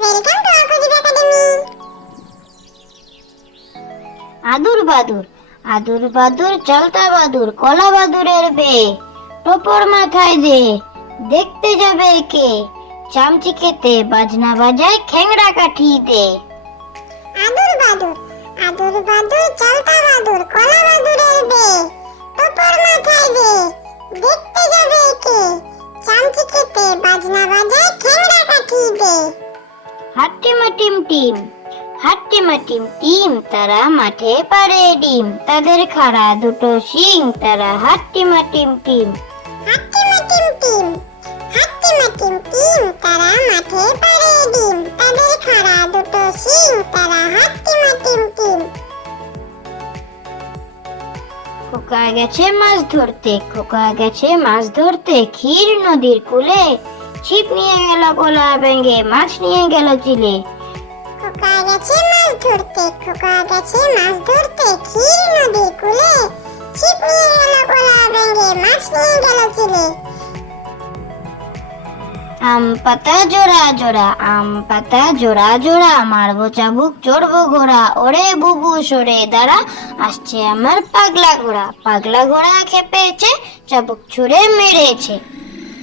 Welcome to academy আদুর বাদুর আদুর বাদুর চালতা বাদুর কলা বাদুরের বে টোপর মাথায় দে দেখতে যাবে কে চামচি খেতে বাজনা বাজায় খ্যাংড়া কাঠি দে। আদুর বাদুর আদুর বাদুর চালতা বাদুর কলা বাদুরের বে টপর মাথায় দে দেখতে যাবে কে চামচি খেতে বাজনা বাজায় খেংড়া হাট্টিমা টিম টিম হাট্টিমা টিম টিম তারা মাঠে পারে ডিম। তাদের খাড়া দুটো শিং তারা হাট্টিমা টিম টিম। হাট্টিমা টিম টিম হাট্টিমা টিম টিম তারা মাঠে পারে ডিম। তাদের খাড়া দুটো শিং তারা হাট্টিমা টিম টিম। খোকা গেছে মাছ ধরতে খোকা গেছে মাছ ধরতে ক্ষীর নদীর কূলে। ছিপ নিয়ে গেল গলা ভেঙে মাছ নিয়ে গেল চিলে। খোকা গেছে মাছ ধরতে খোকা গেছে মাছ ধরতে ক্ষীর নদীর কূলে। ছিপ নিয়ে গেল মাছ নিয়ে গেল চিলে। আম পাতা জোড়া জোড়া আম পাতা জোড়া জোড়া মারবো চাবুক চড়বো ঘোড়া। ওরে বুবু সরে দাঁড়া আসছে আমার পাগলা ঘোড়া। পাগলা ঘোড়া খেপেছে চাবুক ছুঁড়ে মেরেছে।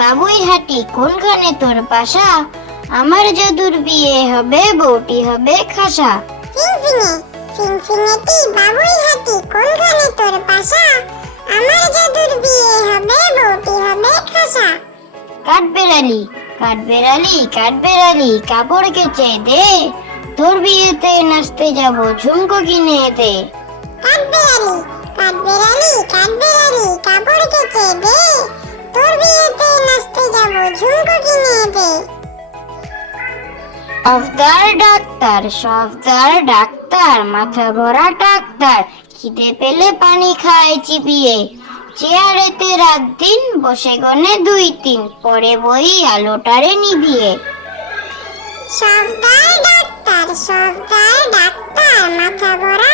বাবুই হাটি কোনখানে তোর আমার বিয়ে হবে বউটি হবে খাসা। ফিংফিঙে ফিংফিঙেটি বাবুই হাতি কোনখানে তোর পাশা আমার জাদুর বিয়ে হবে বউটি হবে খাসা। কাঠবেড়ালি কাঠবেড়ালি কাঠবেড়ালি কাপড় কেচে দে। তোর বিয়েতে নাচতে যাব ঝুমকো কিনে দে। কাঠবেড়ালি কাঠবেড়ালি কাঠবেড়ালি কাপড় কেচে দে। তোর বিয়েতে নাচতে যাব ঝুমকো কিনে দে। অফদার ডাক্তার সফদার ডাক্তার মাথা ভরা ডাক্তার খিদে পেলে পানি খায় চিবিয়ে। চেয়ারেতে রাত দিন বসে গনে দুই তিন পরে বই আলোটারে নিভিয়ে। সফদার ডাক্তার সফদার ডাক্তার মাথা ভরা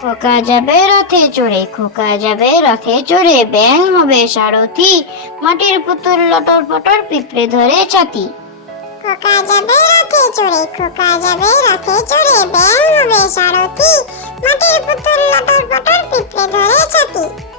খোকা যাবে রথে চড়ে খোকা যাবে রথে চড়ে ব্যাং হবে সারথি। মাটির পুতুল লটর পটর পিঁপড়ে ধরে ছাতি। খোকা যাবে রথে চড়ে খোকা যাবে রথে চড়ে ব্যাং হবে সারথি। মাটির পুতুল লটর পটর পিঁপড়ে ধরে ছাতি।